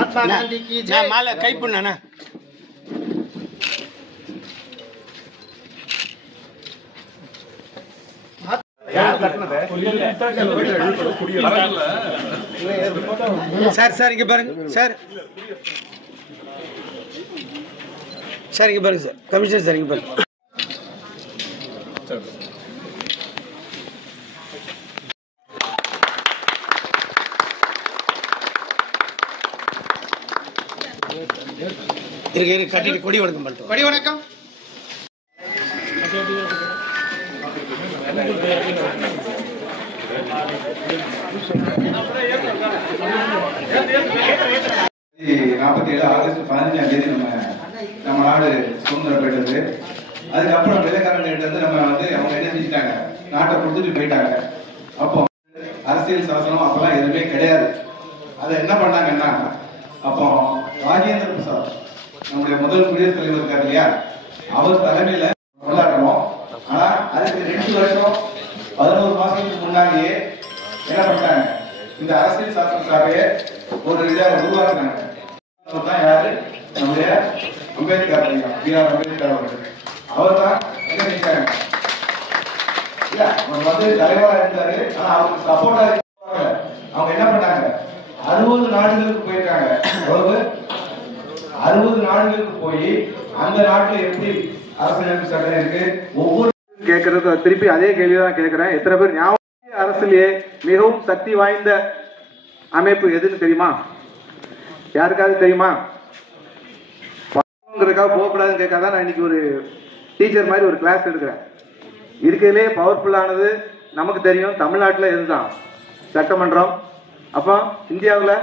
महात्मा गांधी की जय। माला कई पुण्य सर इங்க பாருங்க சார் இங்க பாருங்க சார் கமிஷனர் சார் இங்க பாருங்க இருக்கு கட்டிட்டு கொடி வணக்கம் பண்ணிட்டு கொடி வணக்கம் ஆகஸ்ட் 15 நம்ம நாடு சுதந்திரம் பெற்றது. அதுக்கப்புறம் வெள்ளைக்காரங்க நம்ம அவங்க என்ன செஞ்சுட்டாங்க, நாட்டை கொடுத்துட்டு போயிட்டாங்க. அப்போ அரசியல் சாசனம் அப்பெல்லாம் எதுவுமே கிடையாது. அதை என்ன பண்ணாங்கன்னா, அப்போ ராஜேந்திர பிரசாத் நம்முடைய முதல் குடியரசுத் தலைவர் இருக்காரு இல்லையா, அவர் தலைமையில கொண்டாடுறோம். ஆனா அதுக்கு 2 வருஷம் 11 மாசத்துக்கு முன்னாடியே என்ன பண்ணிட்டாங்க, இந்த அரசியல் சாசன சபையை ஒரு இதை உருவாக்குனாங்க. தான் யாரு, நம்முடைய அம்பேத்கர் ஐயா, B.R. அம்பேத்கர் அவர்கள். அவர் தான் என்ன செஞ்சாங்க, இல்ல அவர் தலைவரா இருந்தாரு. ஆனா அவருக்கு சப்போர்ட்டா இருக்காங்க. அவங்க என்ன பண்ணாங்க, 60 நாடுகளுக்கு போயிருக்காங்க. 60 நாடுகளுக்கு போய் அந்த நாட்டுல எப்படி அரசியலமைப்பு சட்டம் இருக்கு ஒவ்வொரு கேட்கறது. திருப்பி அதே கேள்விதான் கேட்கிறேன். எத்தனை பேர் ஞாபகம் அரசியலே மிகவும் சக்தி வாய்ந்த அமைப்பு எதுன்னு தெரியுமா? யாருக்காவது தெரியுமா? போகக்கூடாதுன்னு கேட்காதான் நான் இன்னைக்கு ஒரு டீச்சர் மாதிரி ஒரு கிளாஸ் எடுக்கிறேன். இருக்கிறதுலே பவர்ஃபுல்லானது நமக்கு தெரியும், தமிழ்நாட்டில் இதுதான் சட்டமன்றம். அப்போ இந்தியாவில்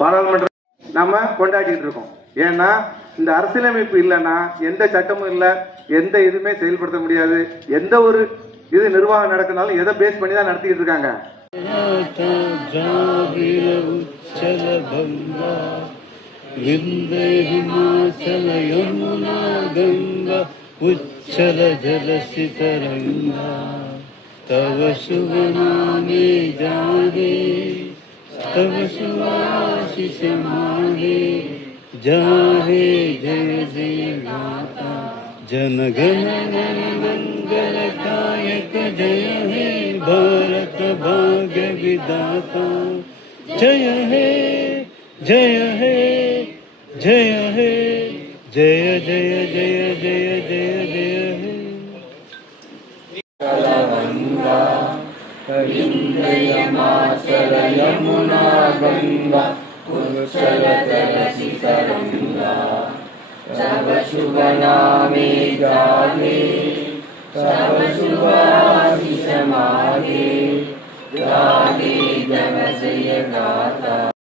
பாராளுமன்றம் நம்ம கொண்டாடிட்டு இருக்கோம். ஏன்னா இந்த அரசியலமைப்பு இல்லைன்னா எந்த சட்டமும் இல்லை, எந்த இதுவுமே செயல்படுத்த முடியாது. எந்த ஒரு இது நிர்வாகம் நடக்குனாலும் எதை பேஸ் பண்ணி தான் நடத்திக்கிட்டு இருக்காங்க. हिमाचल यमुना गंगा उच्चल जलसितरंगा तव शुभ नामे जागे तव सुआशीष मागे जाहे जय जय गाता जन गण मन मंगल गायक जय हे भारत भाग्य विधाता जय हे जय हे जय हे जय जय जय जय जय जय हे गंगा हिमाचल यमुना गंगा उच्चल जलसितरंगा तव शुभ नामे जागे तव शुभाशीष मागे गागे जय जय गाता